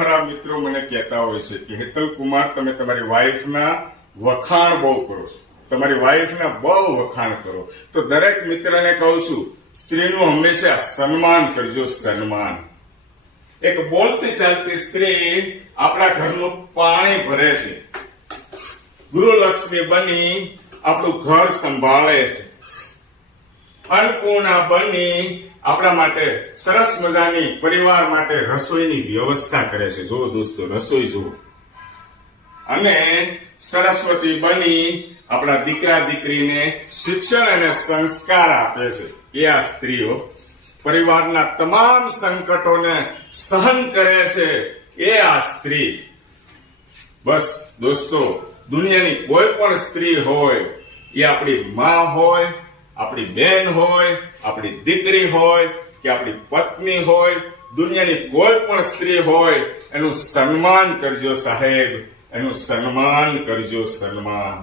ખરા મિત્રો મને કહેતા હોય છે કે હેતલ કુમાર, તમે તમારી વાઈફના વખાણ બહુ કરો છો, તમારી વાઈફના બહુ વખાણ કરો. તો દરેક મિત્રને કહું છું, સ્ત્રીનું હંમેશા સન્માન કરજો, સન્માન. એક બોલતી ચાલતી સ્ત્રી આપણા ઘરનું પાણી ભરે છે, ગૃહલક્ષ્મી બની આપણું ઘર સંભાળે છે, અન્નપૂર્ણા બની આપણા માટે સરસ મજાની પરિવાર માટે રસોઈની વ્યવસ્થા કરે છે. જુઓ દોસ્તો, રસોઈ જુઓ. અને સરસ્વતી બની આપણા દીકરા દીકરીને શિક્ષણ અને સંસ્કાર આપે છે. એ આ સ્ત્રીઓ પરિવારના તમામ સંકટોને સહન કરે છે. એ આ સ્ત્રી. બસ દોસ્તો, દુનિયાની કોઈ પણ સ્ત્રી હોય, એ આપણી માં હોય, આપણી બેન હોય, આપણી દીકરી હોય કે આપણી પત્ની હોય, દુનિયાની કોઈ પણ સ્ત્રી હોય, એનું સન્માન કરજો સાહેબ, એનું સન્માન કરજો, સન્માન.